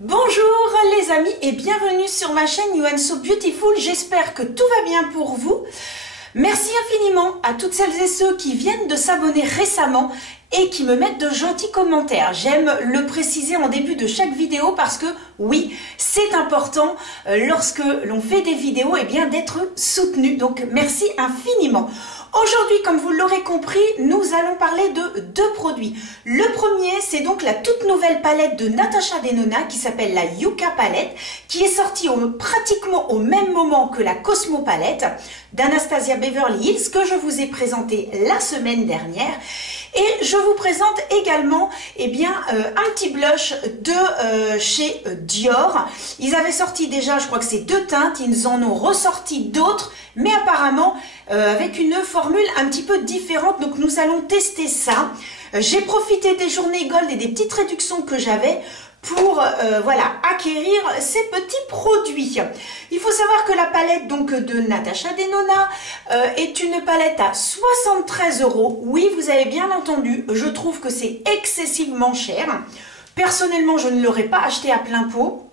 Bonjour les amis et bienvenue sur ma chaîne You and So Beautiful. J'espère que tout va bien pour vous. Merci infiniment à toutes celles et ceux qui viennent de s'abonner récemment et qui me mettent de gentils commentaires. J'aime le préciser en début de chaque vidéo parce que oui, c'est important lorsque l'on fait des vidéos d'être soutenu. Donc merci infiniment. Aujourd'hui, comme vous l'aurez compris, nous allons parler de deux produits. Le premier, c'est donc la toute nouvelle palette de Natasha Denona qui s'appelle la Yucca Palette, qui est sortie pratiquement au même moment que la Cosmo Palette d'Anastasia Beverly Hills que je vous ai présentée la semaine dernière. Et je vous présente également un petit blush de chez Dior. Ils avaient sorti déjà, je crois que c'est deux teintes, ils en ont ressorti d'autres, mais apparemment avec une formule un petit peu différente. Donc nous allons tester ça. J'ai profité des journées Gold et des petites réductions que j'avais pour acquérir ces petits produits. Il faut savoir que la palette donc de Natasha Denona est une palette à 73 €. Oui, vous avez bien entendu, je trouve que c'est excessivement cher. Personnellement, je ne l'aurais pas acheté à plein pot.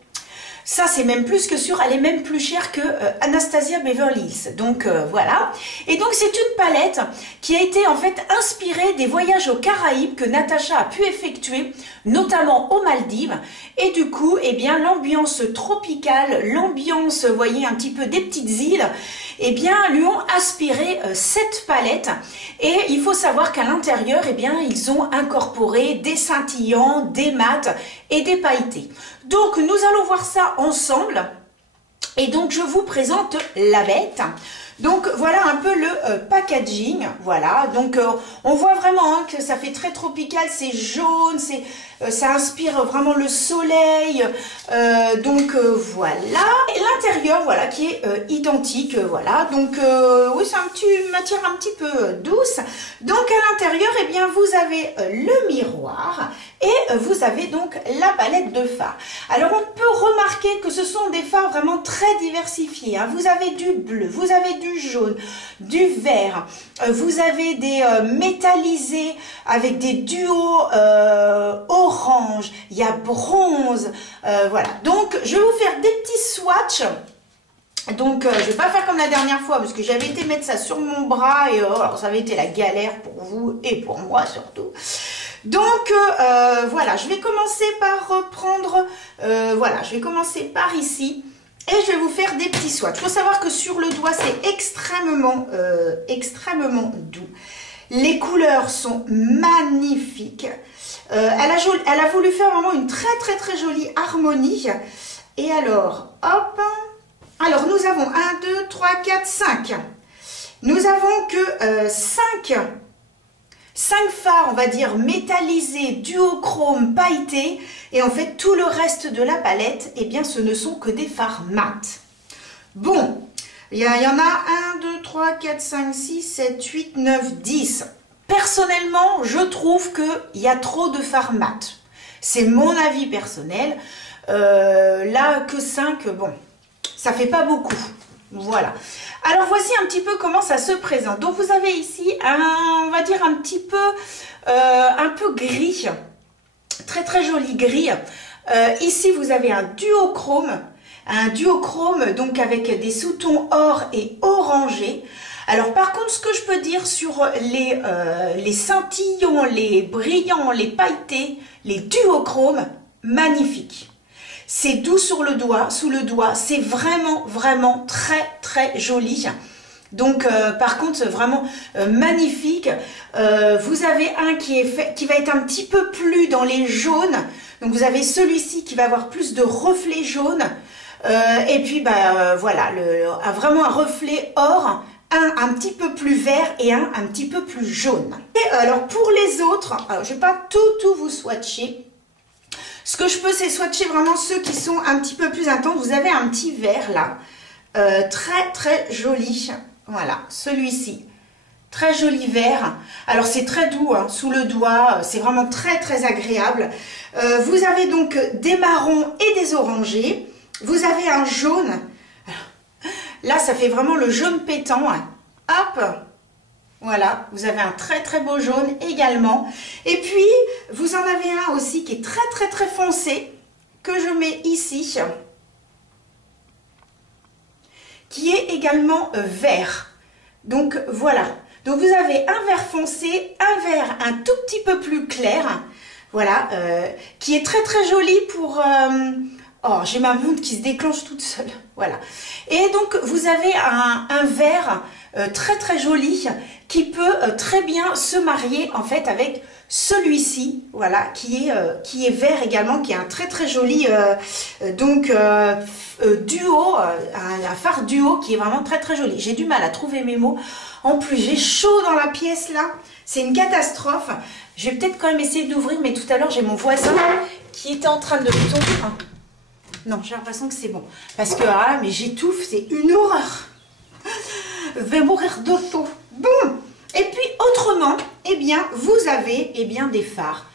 Ça, c'est même plus que sûr, elle est même plus chère que Anastasia Beverly Hills. Donc voilà. Et donc c'est une palette qui a été en fait inspirée des voyages aux Caraïbes que Natasha a pu effectuer, notamment aux Maldives. Et du coup, l'ambiance tropicale, l'ambiance, vous voyez, un petit peu des petites îles, lui ont inspiré cette palette. Et il faut savoir qu'à l'intérieur, ils ont incorporé des scintillants, des mats et des pailletés. Donc nous allons voir ça ensemble et donc je vous présente la bête. Donc voilà un peu le packaging, voilà, donc on voit vraiment que ça fait très tropical, c'est jaune, ça inspire vraiment le soleil, voilà. Et l'intérieur, voilà, qui est identique, voilà, donc oui, c'est une matière un petit peu douce. Donc à l'intérieur, vous avez le miroir et vous avez donc la palette de fards. Alors on peut remarquer que ce sont des fards vraiment très diversifiés, hein. Vous avez du bleu, vous avez du jaune, du vert, vous avez des métallisés avec des duos orange, il y a bronze, voilà. Donc je vais vous faire des petits swatchs. Donc je vais pas faire comme la dernière fois parce que j'avais été mettre ça sur mon bras et alors, ça avait été la galère pour vous et pour moi surtout. Donc voilà, je vais commencer par reprendre, je vais commencer par ici. Et je vais vous faire des petits swatchs. Il faut savoir que sur le doigt, c'est extrêmement doux. Les couleurs sont magnifiques. Elle a voulu faire vraiment une très jolie harmonie. Et alors, hop. Alors, nous avons 1, 2, 3, 4, 5. Nous avons que 5 fards, on va dire, métallisés, duochrome, pailletés. Et en fait, tout le reste de la palette, ce ne sont que des fards mat. Bon, il y en a 1, 2, 3, 4, 5, 6, 7, 8, 9, 10. Personnellement, je trouve qu'il y a trop de fards mat. C'est mon avis personnel. Là, que 5, bon, ça fait pas beaucoup. Voilà. Alors voici un petit peu comment ça se présente. Donc vous avez ici on va dire un petit peu un peu gris, très joli gris. Ici vous avez un duochrome donc avec des sous-tons or et orangé. Alors par contre, ce que je peux dire sur les scintillants, les brillants, les pailletés, les duochromes, magnifiques. C'est doux sous le doigt, c'est vraiment très joli. Donc par contre, c'est vraiment magnifique. Vous avez un qui va être un petit peu plus dans les jaunes. Donc vous avez celui-ci qui va avoir plus de reflets jaunes. Et puis voilà, vraiment un reflet or. Un petit peu plus vert et un petit peu plus jaune. Et alors pour les autres, alors, je ne vais pas tout vous swatcher. Ce que je peux, c'est swatcher vraiment ceux qui sont un petit peu plus intenses. Vous avez un petit vert là, très joli. Voilà, celui-ci. Très joli vert. Alors c'est très doux, hein, sous le doigt. C'est vraiment très agréable. Vous avez donc des marrons et des orangés. Vous avez un jaune. Là, ça fait vraiment le jaune pétant. Hop, voilà, vous avez un très beau jaune également. Et puis, vous en avez un aussi qui est très foncé. que je mets ici, qui est également vert. Donc voilà, donc vous avez un vert foncé, un vert un tout petit peu plus clair, voilà, qui est très très joli pour... oh, j'ai ma montre qui se déclenche toute seule, voilà. Et donc vous avez un vert très très joli qui peut très bien se marier en fait avec celui-ci, voilà, qui est vert également, qui est un très très joli duo, un fard duo qui est vraiment très très joli. J'ai du mal à trouver mes mots. En plus, j'ai chaud dans la pièce là. C'est une catastrophe. Je vais peut-être quand même essayer d'ouvrir, mais tout à l'heure, j'ai mon voisin qui était en train de tomber. Non, j'ai l'impression que c'est bon. Parce que, ah, mais j'étouffe, c'est une horreur. Je vais mourir de chaud. Bon. Et puis, autrement, eh bien, vous avez, eh bien, des fards.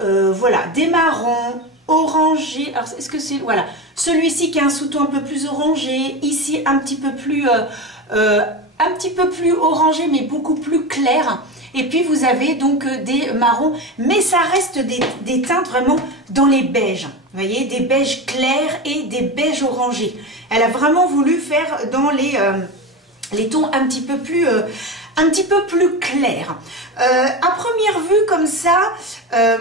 Voilà, des marrons, orangés. Alors, est-ce que c'est... Voilà. Celui-ci qui a un sous-ton un peu plus orangé. Ici, un petit peu plus orangé, mais beaucoup plus clair. Et puis, vous avez donc des marrons. Mais ça reste des teintes vraiment dans les beiges. Vous voyez, des beiges clairs et des beiges orangés. Elle a vraiment voulu faire dans les tons un petit peu plus clairs. À première vue comme ça,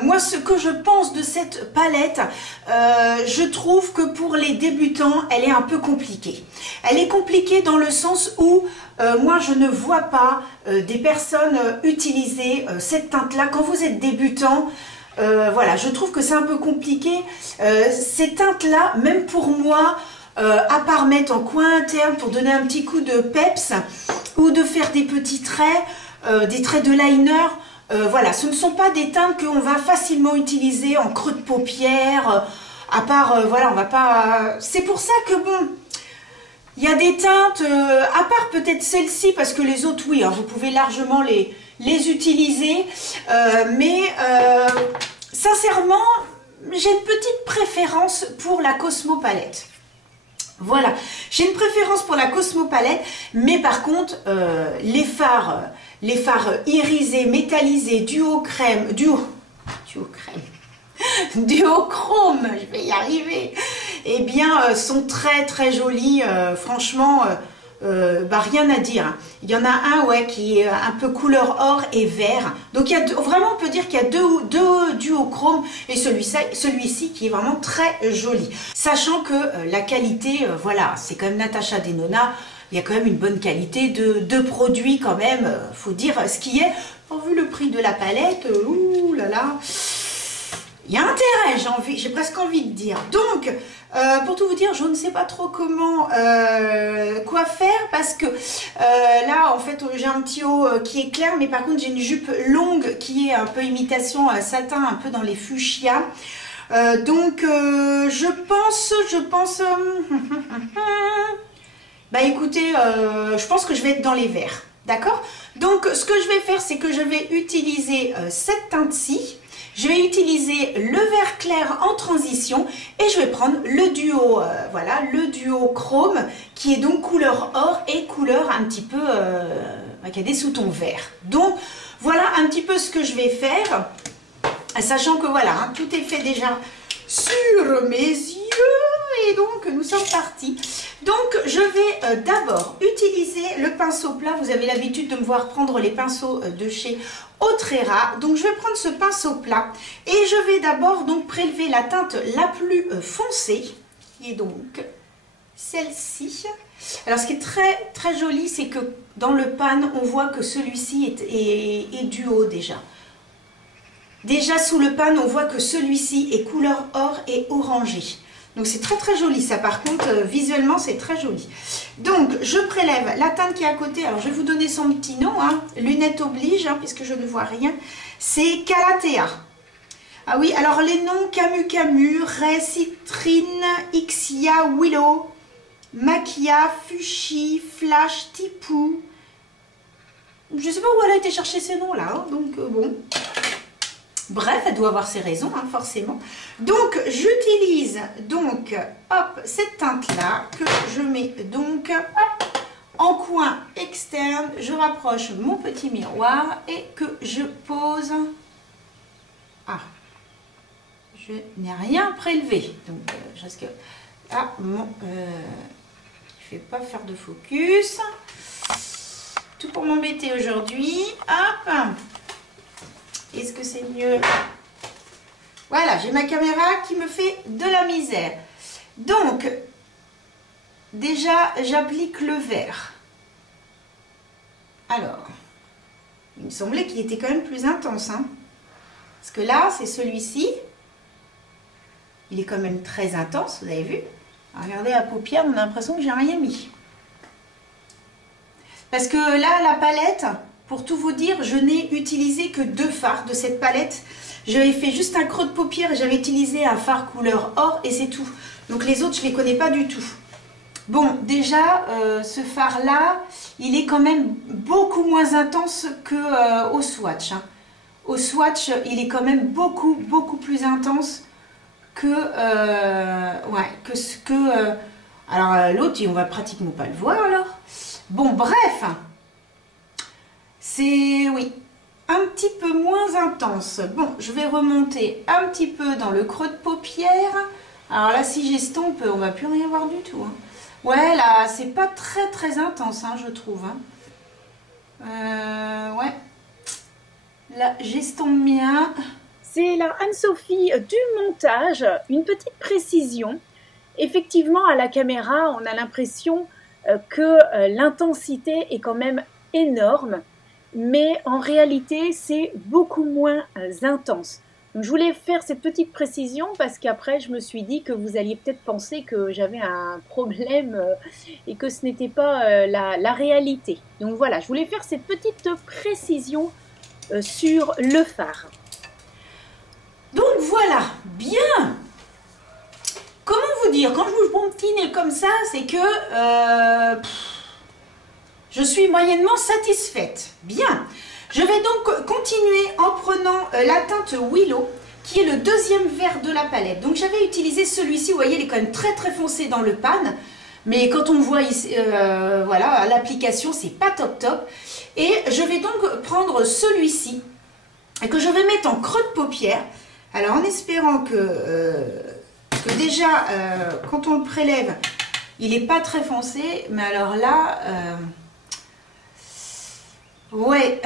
moi ce que je pense de cette palette, je trouve que pour les débutants, elle est un peu compliquée. Elle est compliquée dans le sens où moi je ne vois pas des personnes utiliser cette teinte-là quand vous êtes débutant. Voilà, je trouve que c'est un peu compliqué. Ces teintes-là, même pour moi, à part mettre en coin interne pour donner un petit coup de peps ou de faire des petits traits, des traits de liner, voilà, ce ne sont pas des teintes qu'on va facilement utiliser en creux de paupières, à part, voilà, on va pas... C'est pour ça que bon, il y a des teintes, à part peut-être celle-ci, parce que les autres, oui, hein, vous pouvez largement les utiliser, mais sincèrement, j'ai une petite préférence pour la Cosmo Palette. Voilà, j'ai une préférence pour la Cosmo Palette, mais par contre, les fards irisés, métallisés, duo chrome, je vais y arriver, eh bien, sont très très jolis, franchement, rien à dire. Il y en a un, ouais, qui est un peu couleur or et vert. Donc, il y a vraiment, on peut dire qu'il y a deux duochromes et celui-ci qui est vraiment très joli. Sachant que la qualité, voilà, c'est quand même Natasha Denona. Il y a quand même une bonne qualité de produits quand même. Faut dire ce qui est. Vu le prix de la palette, ouh là là. Il y a intérêt, j'ai presque envie de dire. Donc, pour tout vous dire, je ne sais pas trop comment, quoi faire parce que là, en fait, j'ai un petit haut qui est clair, mais par contre, j'ai une jupe longue qui est un peu imitation satin, un peu dans les fuchsias. Donc, je pense... bah écoutez, je pense que je vais être dans les verts, d'accord? Donc, ce que je vais faire, c'est que je vais utiliser cette teinte-ci. Je vais utiliser le vert clair en transition et je vais prendre le duo, voilà, le duo chrome qui est donc couleur or et couleur un petit peu, qui a des sous-tons verts. Donc voilà un petit peu ce que je vais faire, sachant que voilà, hein, tout est fait déjà sur mes yeux et donc nous sommes partis. Donc je vais d'abord utiliser le pinceau plat. Vous avez l'habitude de me voir prendre les pinceaux de chez Otrera. Donc je vais prendre ce pinceau plat et je vais d'abord donc prélever la teinte la plus foncée qui est donc celle-ci. Alors ce qui est très très joli, c'est que dans le pan on voit que celui-ci est duo déjà. Déjà sous le pan on voit que celui-ci est couleur or et orangé. Donc c'est très très joli ça, par contre visuellement c'est très joli. Donc je prélève la teinte qui est à côté, alors je vais vous donner son petit nom, hein. Lunettes oblige, hein, puisque je ne vois rien, c'est Calathea. Ah oui, alors les noms Camu Camu, Ray, Citrine, Ixia, Willow, Maquia, Fuchsi, Flash, Tipou. Je ne sais pas où elle a été chercher ces noms là, hein, donc bon... Bref, elle doit avoir ses raisons, hein, forcément. Donc, j'utilise donc, hop, cette teinte-là que je mets donc hop, en coin externe. Je rapproche mon petit miroir et que je pose. Ah, je n'ai rien prélevé. Donc, je risque... Ah, bon, je ne vais pas faire de focus. Tout pour m'embêter aujourd'hui. Hop. Est-ce que c'est mieux? Voilà, j'ai ma caméra qui me fait de la misère. Donc, déjà, j'applique le vert. Alors, il me semblait qu'il était quand même plus intense, hein. Parce que là, c'est celui-ci. Il est quand même très intense, vous avez vu. Regardez la paupière, on a l'impression que j'ai rien mis. Parce que là, la palette, pour tout vous dire, je n'ai utilisé que 2 fards de cette palette. J'avais fait juste un creux de paupière et j'avais utilisé un fard couleur or et c'est tout. Donc les autres, je ne les connais pas du tout. Bon, déjà, ce fard-là, il est quand même beaucoup moins intense qu'au swatch, hein. Au swatch, il est quand même beaucoup plus intense que alors l'autre, on va pratiquement pas le voir alors. Bon, bref, c'est, oui, un petit peu moins intense. Bon, je vais remonter un petit peu dans le creux de paupière. Alors là, si j'estompe, on va plus rien voir du tout, hein. Ouais, là, c'est pas très intense, hein, je trouve, hein. Ouais. Là, j'estompe bien. C'est la Anne-Sophie du montage, une petite précision. Effectivement, à la caméra, on a l'impression que l'intensité est quand même énorme, mais en réalité, c'est beaucoup moins intense. Donc, je voulais faire cette petite précision parce qu'après, je me suis dit que vous alliez peut-être penser que j'avais un problème et que ce n'était pas la réalité. Donc voilà, je voulais faire cette petite précision sur le fard. Donc voilà, bien. Comment vous dire, quand je bouge mon petit nez comme ça, c'est que je suis moyennement satisfaite. Bien. Je vais donc continuer en prenant la teinte Willow, qui est le deuxième vert de la palette. Donc j'avais utilisé celui-ci, vous voyez, il est quand même très foncé dans le pan. Mais quand on voit ici, voilà, l'application, c'est pas top. Et je vais donc prendre celui-ci, que je vais mettre en creux de paupière. Alors en espérant que déjà, quand on le prélève, il n'est pas très foncé. Mais alors là, ouais.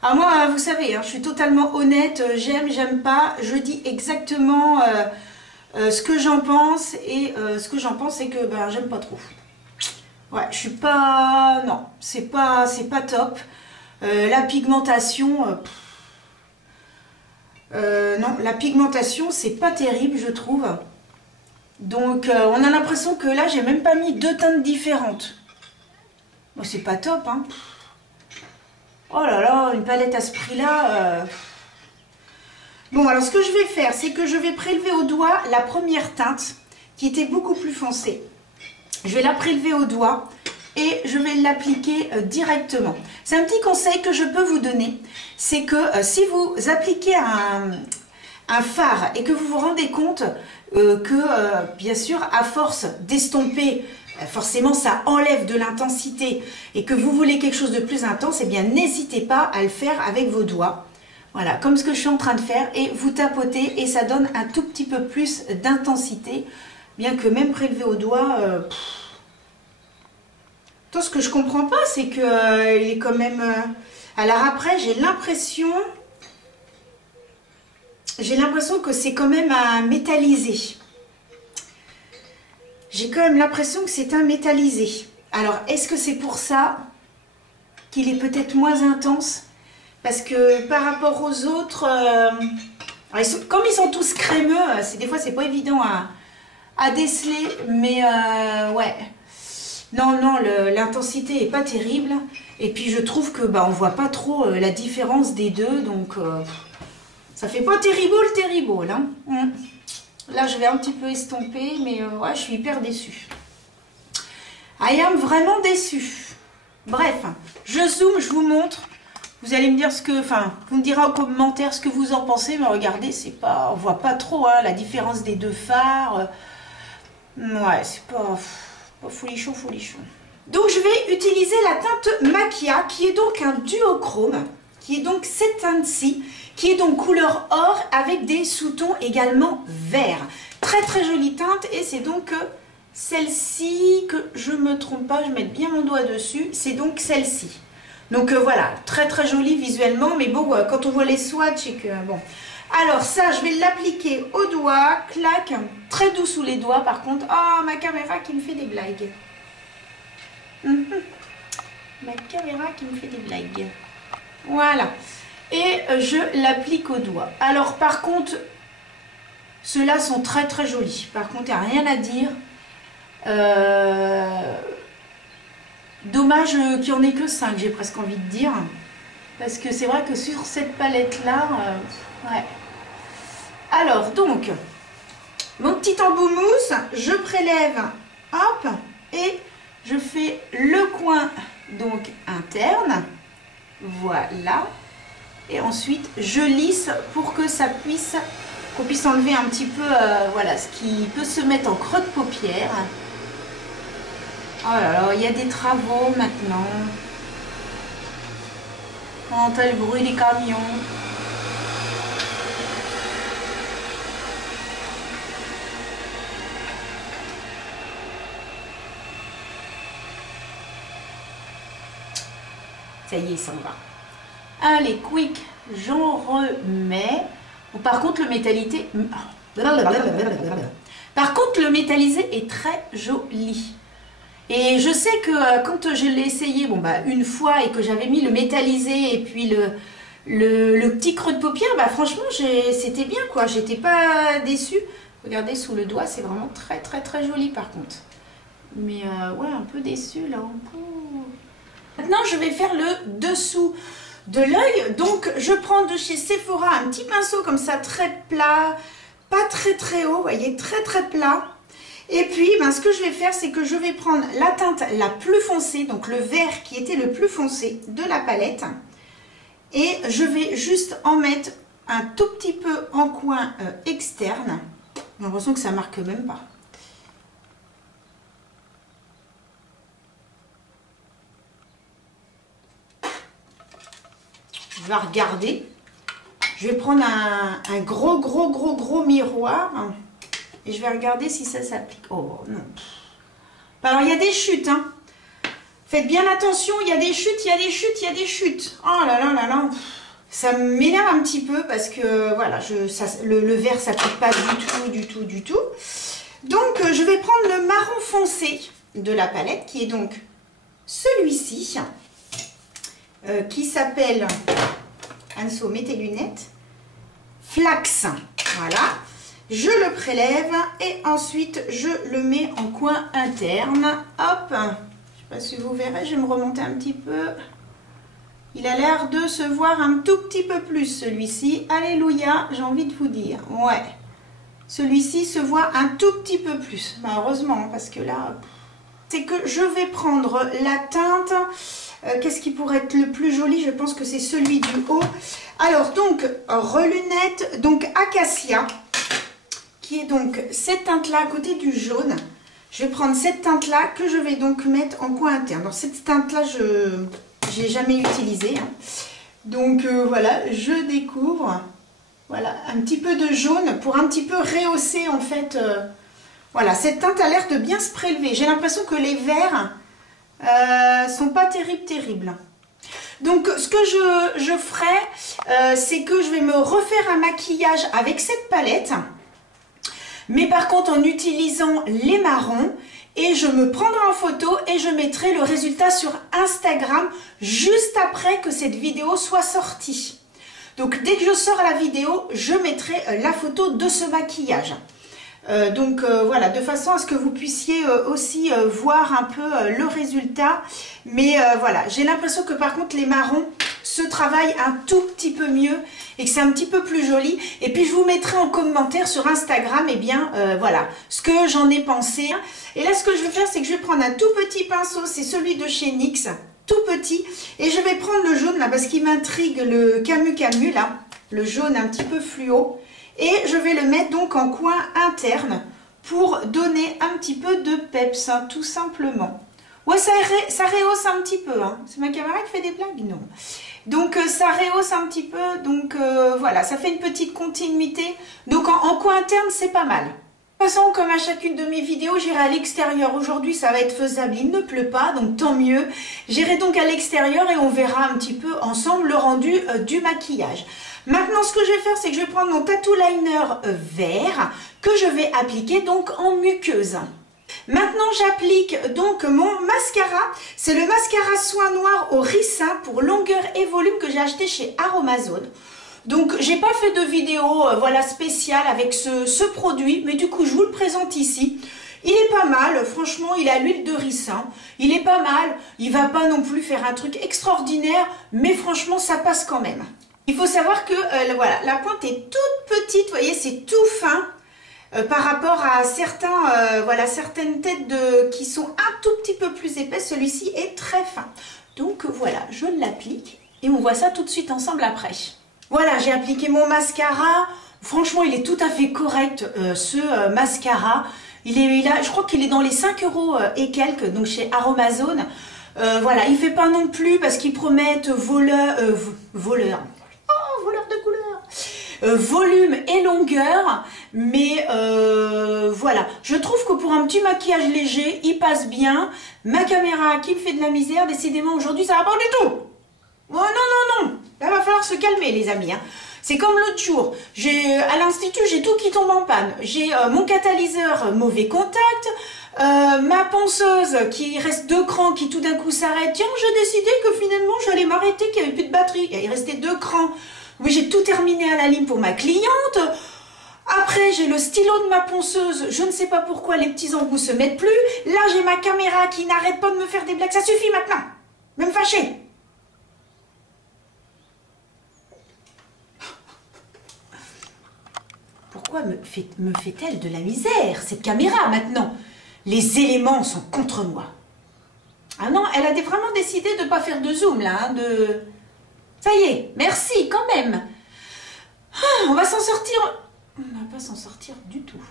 Alors moi, vous savez, hein, je suis totalement honnête, j'aime pas, je dis exactement ce que j'en pense. Et ce que j'en pense, c'est que ben, j'aime pas trop. Ouais, je suis pas... Non, c'est pas top. La pigmentation... non, la pigmentation, c'est pas terrible, je trouve. Donc, on a l'impression que là, j'ai même pas mis 2 teintes différentes. Bon, c'est pas top, hein. Oh là là, une palette à ce prix-là. Bon, alors ce que je vais faire, c'est que je vais prélever au doigt la première teinte, qui était beaucoup plus foncée. Je vais la prélever au doigt et je vais l'appliquer directement. C'est un petit conseil que je peux vous donner, c'est que si vous appliquez un fard et que vous vous rendez compte que, bien sûr, à force d'estomper, forcément ça enlève de l'intensité et que vous voulez quelque chose de plus intense, eh bien n'hésitez pas à le faire avec vos doigts. Voilà, comme ce que je suis en train de faire, et vous tapotez et ça donne un tout petit peu plus d'intensité, bien que même prélevé au doigt... Tout ce que je comprends pas, c'est que il est quand même... Alors après, j'ai l'impression que c'est quand même un métallisé. J'ai quand même l'impression que c'est un métallisé. Alors, est-ce que c'est pour ça qu'il est peut-être moins intense? Parce que par rapport aux autres, comme ils sont tous crémeux, des fois c'est pas évident à déceler, mais ouais. Non, l'intensité est pas terrible. Et puis je trouve que on voit pas trop la différence des deux, donc ça fait pas terrible, hein. Là je vais un petit peu estomper, mais ouais, je suis hyper déçue. I am vraiment déçue. Bref, je zoome, je vous montre. Vous allez me dire vous me direz en commentaire ce que vous en pensez, mais regardez, on voit pas trop hein, la différence des deux fards. Ouais, c'est pas folichon. Donc je vais utiliser la teinte Macchia, qui est donc un duochrome, qui est donc cette teinte-ci, qui est donc couleur or avec des sous-tons également verts. Très très jolie teinte et c'est donc celle-ci, que je me trompe pas, je mets bien mon doigt dessus, c'est donc celle-ci. Donc voilà, très très jolie visuellement, mais bon, quand on voit les swatchs et que bon. Alors ça, je vais l'appliquer au doigt, clac, très doux sous les doigts par contre. Oh, ma caméra qui me fait des blagues. Ma caméra qui me fait des blagues. Voilà. Et je l'applique au doigt. Alors par contre, ceux-là sont très très jolis. Par contre, il n'y a rien à dire. Dommage qu'il n'y en ait que 5, j'ai presque envie de dire. Parce que c'est vrai que sur cette palette-là, ouais. Alors, donc, mon petit embout mousse, je prélève, hop, et je fais le coin, donc, interne. Voilà. Et ensuite, je lisse pour que ça puisse, qu'on puisse enlever un petit peu, voilà, ce qui peut se mettre en creux de paupière. Oh là là, il y a des travaux maintenant. On entend le bruit des camions. Ça y est, ça va. Allez, quick, j'en remets. Bon, par contre, le métallisé... Par contre, le métallisé est très joli. Et je sais que quand je l'ai essayé, bon bah une fois et que j'avais mis le métallisé et puis le petit creux de paupière, bah franchement c'était bien quoi, j'étais pas déçue. Regardez sous le doigt, c'est vraiment très très très joli par contre. Mais ouais, un peu déçue là. Maintenant je vais faire le dessous de l'œil. Donc je prends de chez Sephora un petit pinceau comme ça très plat, pas très très haut, vous voyez, très très plat. Et puis, ben, ce que je vais faire, c'est que je vais prendre la teinte la plus foncée, donc le vert qui était le plus foncé de la palette. Et je vais juste en mettre un tout petit peu en coin externe. J'ai l'impression que ça marque même pas. Je vais regarder. Je vais prendre un gros miroir. Et je vais regarder si ça s'applique. Oh non. Alors il y a des chutes. Hein. Faites bien attention, il y a des chutes, il y a des chutes, il y a des chutes. Oh là là là là. Ça m'énerve un petit peu parce que voilà, le vert ne s'applique pas du tout. Donc je vais prendre le marron foncé de la palette qui est donc celui-ci. Qui s'appelle, Anso, mets tes lunettes. Flax. Voilà. Je le prélève et ensuite je le mets en coin interne. Hop, je ne sais pas si vous verrez, je vais me remonter un petit peu. Il a l'air de se voir un tout petit peu plus celui-ci. Alléluia, j'ai envie de vous dire. Ouais, celui-ci se voit un tout petit peu plus. Bah, heureusement, parce que là, c'est que je vais prendre la teinte. Qu'est-ce qui pourrait être le plus joli? Je pense que c'est celui du haut. Alors donc, relunette, donc Acacia. Qui est donc cette teinte-là à côté du jaune. Je vais prendre cette teinte-là que je vais donc mettre en coin interne. Alors cette teinte-là, je n'ai jamais utilisée. Hein. Donc voilà, je découvre voilà, un petit peu de jaune pour un petit peu rehausser en fait. Voilà, cette teinte a l'air de bien se prélever. J'ai l'impression que les verts sont pas terribles. Donc ce que je ferai, c'est que je vais me refaire un maquillage avec cette palette. Mais par contre en utilisant les marrons et je me prendrai en photo et je mettrai le résultat sur Instagram juste après que cette vidéo soit sortie. Donc dès que je sors la vidéo, je mettrai la photo de ce maquillage. Voilà, de façon à ce que vous puissiez aussi voir un peu le résultat. Mais voilà, j'ai l'impression que par contre les marrons se travaillent un tout petit peu mieux et que c'est un petit peu plus joli. Et puis je vous mettrai en commentaire sur Instagram, et bien voilà, ce que j'en ai pensé. Et là ce que je vais faire, c'est que je vais prendre un tout petit pinceau, c'est celui de chez NYX, tout petit. Et je vais prendre le jaune là, parce qu'il m'intrigue, le Camu Camu là, le jaune un petit peu fluo. Et je vais le mettre donc en coin interne pour donner un petit peu de peps, hein, tout simplement. Ouais, ça rehausse un petit peu. Hein. C'est ma caméra qui fait des blagues? Non. Donc ça rehausse un petit peu, donc voilà, ça fait une petite continuité. Donc en coin interne, c'est pas mal. De toute façon, comme à chacune de mes vidéos, j'irai à l'extérieur. Aujourd'hui, ça va être faisable, il ne pleut pas, donc tant mieux. J'irai donc à l'extérieur et on verra un petit peu ensemble le rendu du maquillage. Maintenant, ce que je vais faire, c'est que je vais prendre mon tattoo liner vert que je vais appliquer donc en muqueuse. Maintenant, j'applique donc mon mascara. C'est le mascara soin noir au ricin pour longueur et volume que j'ai acheté chez Aromazone. Donc, j'ai pas fait de vidéo voilà, spéciale avec ce produit, mais du coup, je vous le présente ici. Il est pas mal, franchement, il a l'huile de ricin. Il est pas mal, il va pas non plus faire un truc extraordinaire, mais franchement, ça passe quand même. Il faut savoir que voilà, la pointe est toute petite, vous voyez, c'est tout fin. Par rapport à certains, voilà, certaines têtes qui sont un tout petit peu plus épaisses, celui-ci est très fin. Donc voilà, je l'applique et on voit ça tout de suite ensemble après. Voilà, j'ai appliqué mon mascara. Franchement, il est tout à fait correct, ce mascara. Je crois qu'il est dans les 5 € et quelques, donc chez Aromazone. Voilà, il ne fait pas non plus parce qu'ils promettent voleur de couleur. Volume et longueur, mais voilà, je trouve que pour un petit maquillage léger, il passe bien. Ma caméra qui me fait de la misère, décidément aujourd'hui ça va pas du tout. Oh non, non, non, là va falloir se calmer les amis, hein. C'est comme l'autre jour, à l'institut, j'ai tout qui tombe en panne. J'ai mon catalyseur mauvais contact, ma ponceuse qui reste 2 crans qui tout d'un coup s'arrête. Tiens, j'ai décidé que finalement j'allais m'arrêter, qu'il n'y avait plus de batterie. Il restait 2 crans. Oui, j'ai tout terminé à la ligne pour ma cliente. Après, j'ai le stylo de ma ponceuse. Je ne sais pas pourquoi les petits embouts se mettent plus. Là, j'ai ma caméra qui n'arrête pas de me faire des blagues. Ça suffit maintenant. Même fâché. Pourquoi me fait-elle de la misère, cette caméra, maintenant? Les éléments sont contre moi. Ah non, elle a vraiment décidé de ne pas faire de zoom, là. Hein, Ça y est, merci, quand même. Ah, on va s'en sortir. On ne va pas s'en sortir du tout.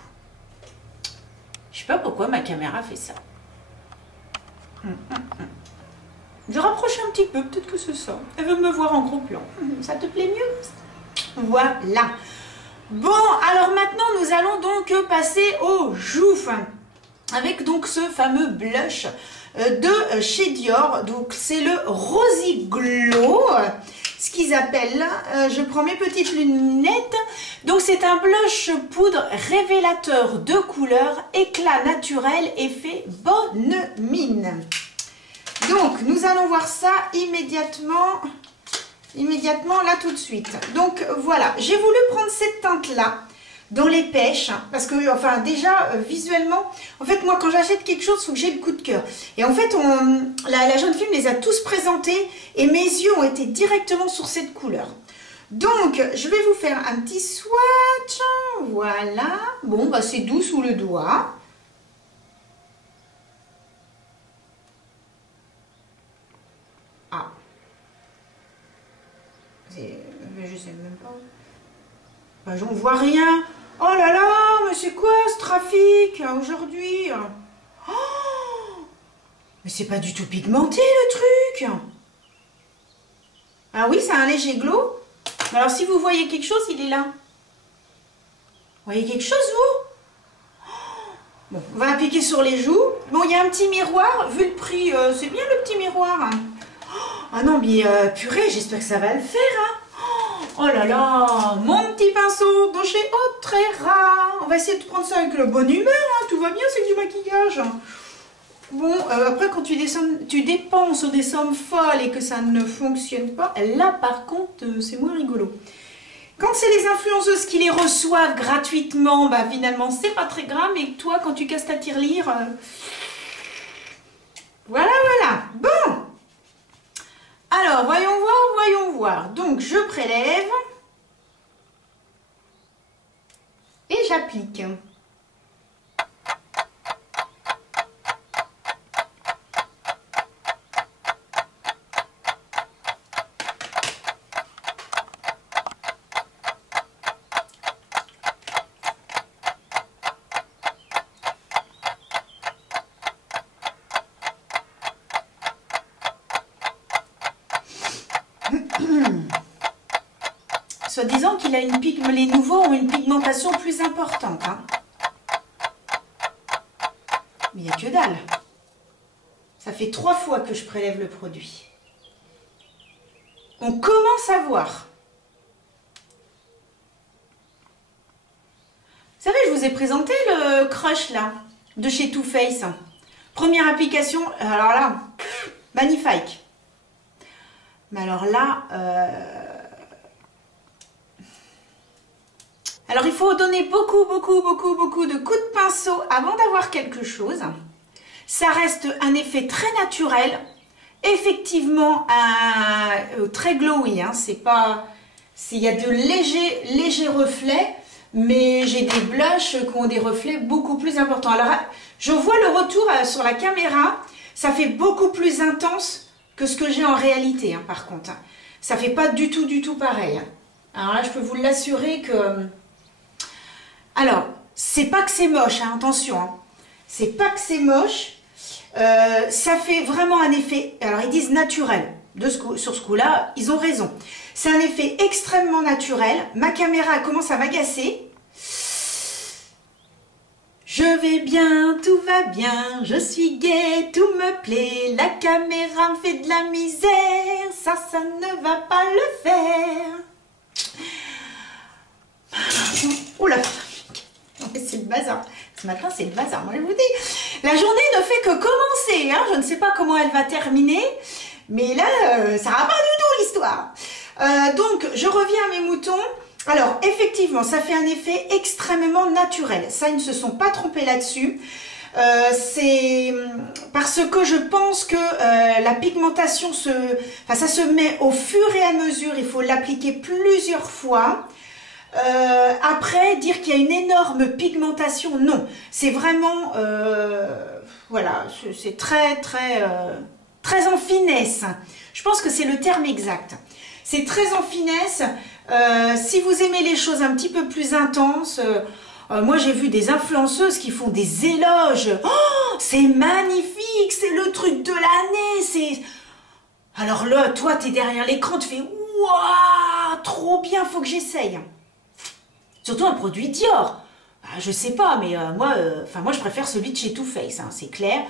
Je sais pas pourquoi ma caméra fait ça. Je rapproche un petit peu, peut-être que c'est ça. Elle veut me voir en gros plan. Ça te plaît mieux? Voilà. Bon, alors maintenant, nous allons donc passer aux joues. Avec donc ce fameux blush de chez Dior. Donc, c'est le Rosy Glow. Ce qu'ils appellent, je prends mes petites lunettes. Donc, c'est un blush poudre révélateur de couleur, éclat naturel, effet bonne mine. Donc, nous allons voir ça immédiatement là tout de suite. Donc voilà, j'ai voulu prendre cette teinte là dans les pêches parce que enfin déjà visuellement, en fait moi quand j'achète quelque chose, il faut que j'ai le coup de cœur. Et en fait la jeune fille me les a tous présentés et mes yeux ont été directement sur cette couleur. Donc je vais vous faire un petit swatch. Voilà. Bon bah c'est doux sous le doigt. Ah. Je sais même pas. Ben, j'en vois rien. Oh là là, mais c'est quoi ce trafic aujourd'hui? Oh, mais c'est pas du tout pigmenté le truc. Ah oui, c'est un léger glow. Alors si vous voyez quelque chose, il est là. Vous voyez quelque chose vous? Bon, on va appliquer sur les joues. Bon, il y a un petit miroir. Vu le prix, c'est bien le petit miroir. Ah non, mais purée, j'espère que ça va le faire. Hein. Oh là là, mon petit pinceau de chez Autrera. On va essayer de prendre ça avec la bonne humeur. Hein. Tout va bien, c'est du maquillage. Bon, après, quand tu dépenses des sommes folles et que ça ne fonctionne pas, là, par contre, c'est moins rigolo. Quand c'est les influenceuses qui les reçoivent gratuitement, bah finalement, c'est pas très grave. Mais toi, quand tu casses ta tirelire... Voilà, voilà. Bon. Alors, voyons voir, voyons voir. Donc, je prélève et j'applique. soi-disant qu'il a les nouveaux ont une pigmentation plus importante. Hein. Mais il n'y a que dalle. Ça fait 3 fois que je prélève le produit. On commence à voir. Vous savez, je vous ai présenté le Crush là, de chez Too Faced. Première application, alors là, magnifique. Mais alors là, alors il faut donner beaucoup de coups de pinceau avant d'avoir quelque chose. Ça reste un effet très naturel. Effectivement, très glowy. Hein, c'est pas, il y a de légers reflets. Mais j'ai des blushs qui ont des reflets beaucoup plus importants. Alors, je vois le retour sur la caméra. Ça fait beaucoup plus intense que ce que j'ai en réalité, hein, par contre. Ça fait pas du tout pareil. Alors là, je peux vous l'assurer que... Alors, c'est pas que c'est moche, hein, attention. Hein. C'est pas que c'est moche. Ça fait vraiment un effet... Alors, ils disent naturel. Sur ce coup-là, ils ont raison. C'est un effet extrêmement naturel. Ma caméra commence à m'agacer. Je vais bien, tout va bien, je suis gaie, tout me plaît. La caméra me fait de la misère, ça ne va pas le faire. Oh là, c'est le bazar. Ce matin, c'est le bazar, moi je vous dis. La journée ne fait que commencer. Hein. Je ne sais pas comment elle va terminer. Mais là, ça va pas du tout l'histoire. Donc, je reviens à mes moutons. Alors, effectivement, ça fait un effet extrêmement naturel. Ça, ils ne se sont pas trompés là-dessus. C'est parce que je pense que la pigmentation, ça se met au fur et à mesure. Il faut l'appliquer plusieurs fois. Après, dire qu'il y a une énorme pigmentation, non. C'est vraiment, voilà, c'est très en finesse. Je pense que c'est le terme exact. C'est très en finesse. Si vous aimez les choses un petit peu plus intenses, moi j'ai vu des influenceuses qui font des éloges. Oh, c'est magnifique, c'est le truc de l'année. Alors là, toi, tu es derrière l'écran, tu fais waouh, trop bien, faut que j'essaye. Surtout un produit Dior. Je sais pas, mais moi je préfère celui de chez Too Faced, hein, c'est clair.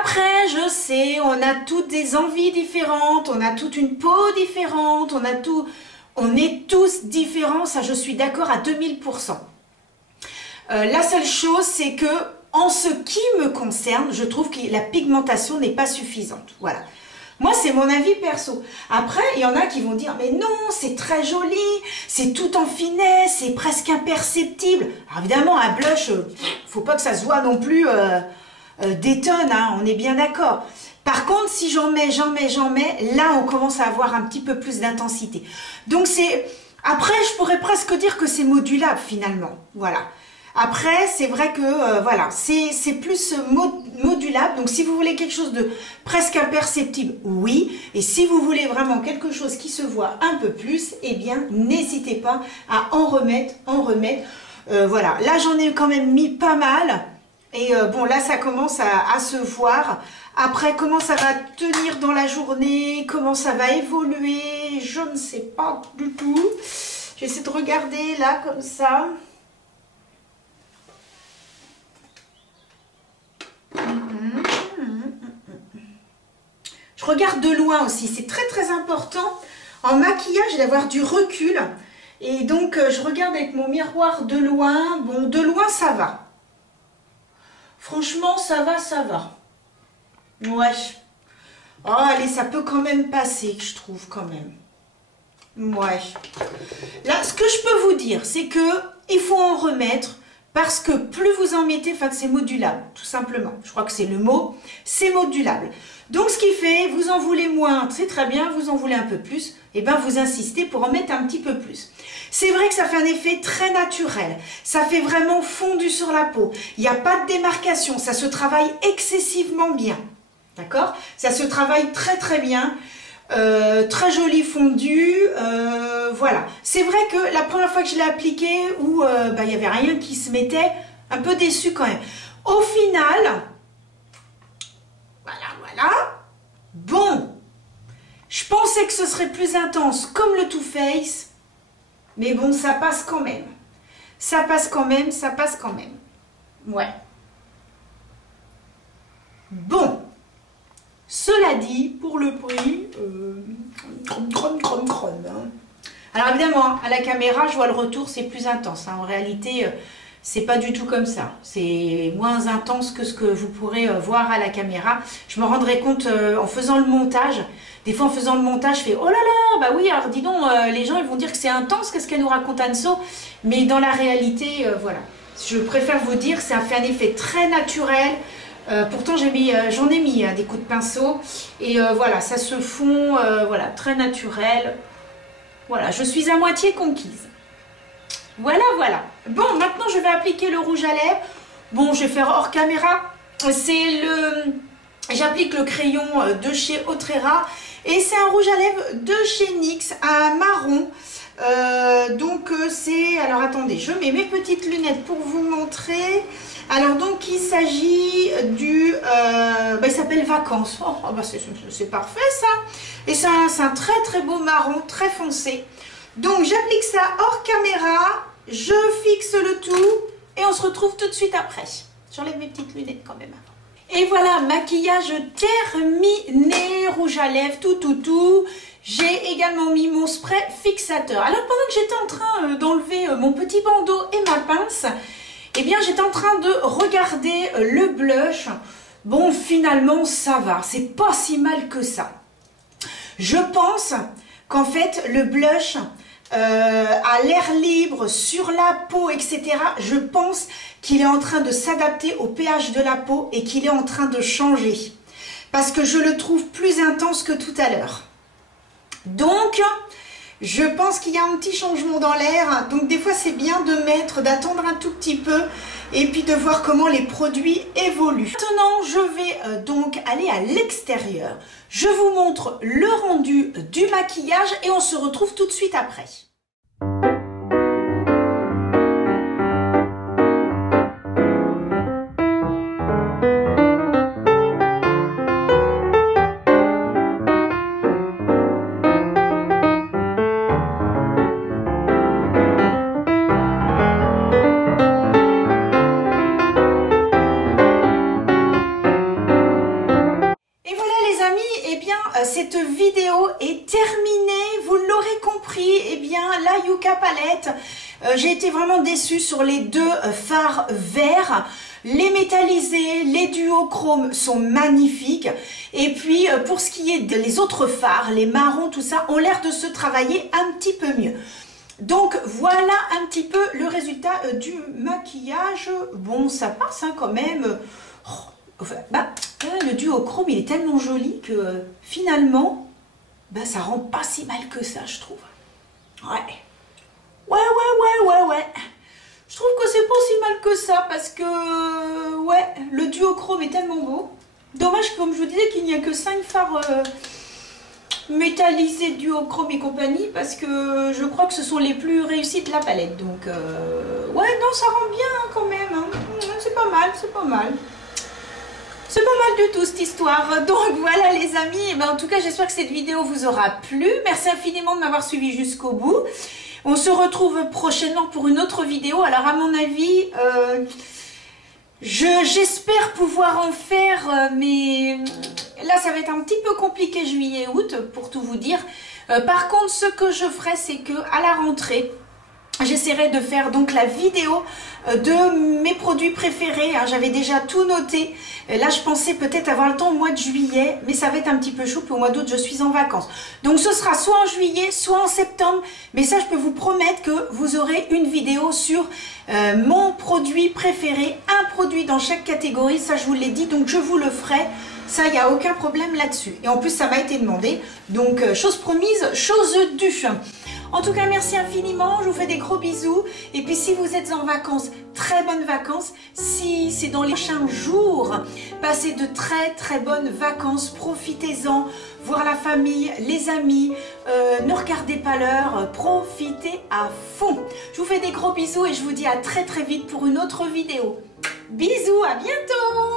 Après, je sais, on a toutes des envies différentes, on a toute une peau différente, on est tous différents, ça je suis d'accord à 2000%. La seule chose, c'est que en ce qui me concerne, je trouve que la pigmentation n'est pas suffisante. Voilà. Moi, c'est mon avis perso. Après, il y en a qui vont dire, mais non, c'est très joli, c'est tout en finesse, c'est presque imperceptible. Alors évidemment, un blush, faut pas que ça se voit non plus... des tonnes, hein, on est bien d'accord. Par contre, si j'en mets, là on commence à avoir un petit peu plus d'intensité. Donc après, je pourrais presque dire que c'est modulable finalement. Voilà. Après, c'est vrai que voilà, c'est plus modulable. Donc si vous voulez quelque chose de presque imperceptible, oui. Et si vous voulez vraiment quelque chose qui se voit un peu plus, eh bien, n'hésitez pas à en remettre. Voilà. Là, j'en ai quand même mis pas mal. Et bon, là, ça commence à se voir. Après, comment ça va tenir dans la journée, comment ça va évoluer, je ne sais pas du tout. J'essaie de regarder là, comme ça. Je regarde de loin aussi. C'est très important en maquillage d'avoir du recul. Et donc, je regarde avec mon miroir de loin. Bon, de loin, ça va. Franchement, ça va. Ouais. Oh, allez, ça peut quand même passer, je trouve, quand même. Ouais. Là, ce que je peux vous dire, c'est que il faut en remettre parce que plus vous en mettez, enfin, c'est modulable, tout simplement. Je crois que c'est le mot, c'est modulable. Donc, ce qui fait, vous en voulez moins, c'est très bien, vous en voulez un peu plus, et bien, vous insistez pour en mettre un petit peu plus. C'est vrai que ça fait un effet très naturel, ça fait vraiment fondu sur la peau, il n'y a pas de démarcation, ça se travaille excessivement bien, d'accord? Ça se travaille très bien, très joli fondu, voilà. C'est vrai que la première fois que je l'ai appliqué, où il n'y avait rien qui se mettait, un peu déçu quand même. Au final, voilà, bon, je pensais que ce serait plus intense comme le Too Faced. Mais bon, ça passe quand même. Ça passe quand même, ça passe quand même. Ouais. Bon. Cela dit, pour le prix, hein. Alors évidemment, à la caméra, je vois le retour, c'est plus intense. Hein. En réalité, c'est pas du tout comme ça. C'est moins intense que ce que vous pourrez voir à la caméra. Je me rendrai compte en faisant le montage. Des fois, en faisant le montage, je fais « Oh là là, bah oui, alors dis donc, les gens ils vont dire que c'est intense, qu'est-ce qu'elle nous raconte Anso ?» Mais dans la réalité, voilà. Je préfère vous dire, ça fait un effet très naturel. Pourtant, j'en ai mis des coups de pinceau. Et voilà, ça se fond, voilà, très naturel. Voilà, je suis à moitié conquise. Voilà, voilà. Bon, maintenant, je vais appliquer le rouge à lèvres. Bon, je vais faire hors caméra. J'applique le crayon de chez Otrera. Et c'est un rouge à lèvres de chez NYX, un marron. Donc, c'est... Alors, attendez, je mets mes petites lunettes pour vous montrer. Alors, donc, il s'agit du... il s'appelle Vacances. Oh, bah, c'est parfait, ça. Et c'est un très, très beau marron, très foncé. Donc, j'applique ça hors caméra. Je fixe le tout. Et on se retrouve tout de suite après. J'enlève mes petites lunettes quand même avant. Et voilà, maquillage terminé, rouge à lèvres, tout. J'ai également mis mon spray fixateur. Alors pendant que j'étais en train d'enlever mon petit bandeau et ma pince, eh bien j'étais en train de regarder le blush. Bon, finalement ça va, c'est pas si mal que ça. Je pense qu'en fait le blush à l'air libre, sur la peau, etc. Je pense qu'il est en train de s'adapter au pH de la peau et qu'il est en train de changer. Parce que je le trouve plus intense que tout à l'heure. Donc, je pense qu'il y a un petit changement dans l'air. Donc, des fois, c'est bien d'attendre un tout petit peu et puis de voir comment les produits évoluent. Maintenant, je vais donc aller à l'extérieur. Je vous montre le rendu du maquillage et on se retrouve tout de suite après. Cette vidéo est terminée, vous l'aurez compris, eh bien la Yuka palette, j'ai été vraiment déçue sur les deux fards verts. Les métallisés, les duochromes sont magnifiques. Et puis pour ce qui est des autres fards, les marrons, tout ça, ont l'air de se travailler un petit peu mieux. Donc voilà un petit peu le résultat du maquillage. Bon, ça passe hein, quand même. Le duochrome il est tellement joli que finalement ça rend pas si mal que ça, je trouve. Ouais. Je trouve que c'est pas si mal que ça parce que ouais, le duochrome est tellement beau. Dommage, comme je vous disais, qu'il n'y a que 5 fards métallisés, duochrome et compagnie, parce que je crois que ce sont les plus réussis de la palette. Donc ouais, non, ça rend bien hein, quand même. Hein. C'est pas mal, c'est pas mal. C'est pas mal du tout cette histoire. Donc voilà les amis, en tout cas j'espère que cette vidéo vous aura plu. Merci infiniment de m'avoir suivi jusqu'au bout. On se retrouve prochainement pour une autre vidéo. Alors à mon avis, j'espère pouvoir en faire, mais là ça va être un petit peu compliqué juillet-août pour tout vous dire. Par contre ce que je ferai c'est que à la rentrée, j'essaierai de faire donc la vidéo de mes produits préférés. J'avais déjà tout noté. Là, je pensais peut-être avoir le temps au mois de juillet, mais ça va être un petit peu chaud. Puis au mois d'août, je suis en vacances. Donc, ce sera soit en juillet, soit en septembre. Mais ça, je peux vous promettre que vous aurez une vidéo sur mon produit préféré. Un produit dans chaque catégorie. Ça, je vous l'ai dit. Donc, je vous le ferai. Ça, il n'y a aucun problème là-dessus. Et en plus, ça m'a été demandé. Donc, chose promise, chose due. En tout cas, merci infiniment, je vous fais des gros bisous. Et puis si vous êtes en vacances, très bonnes vacances. Si c'est dans les prochains jours, passez de très très bonnes vacances. Profitez-en, voir la famille, les amis. Ne regardez pas l'heure, profitez à fond. Je vous fais des gros bisous et je vous dis à très très vite pour une autre vidéo. Bisous, à bientôt!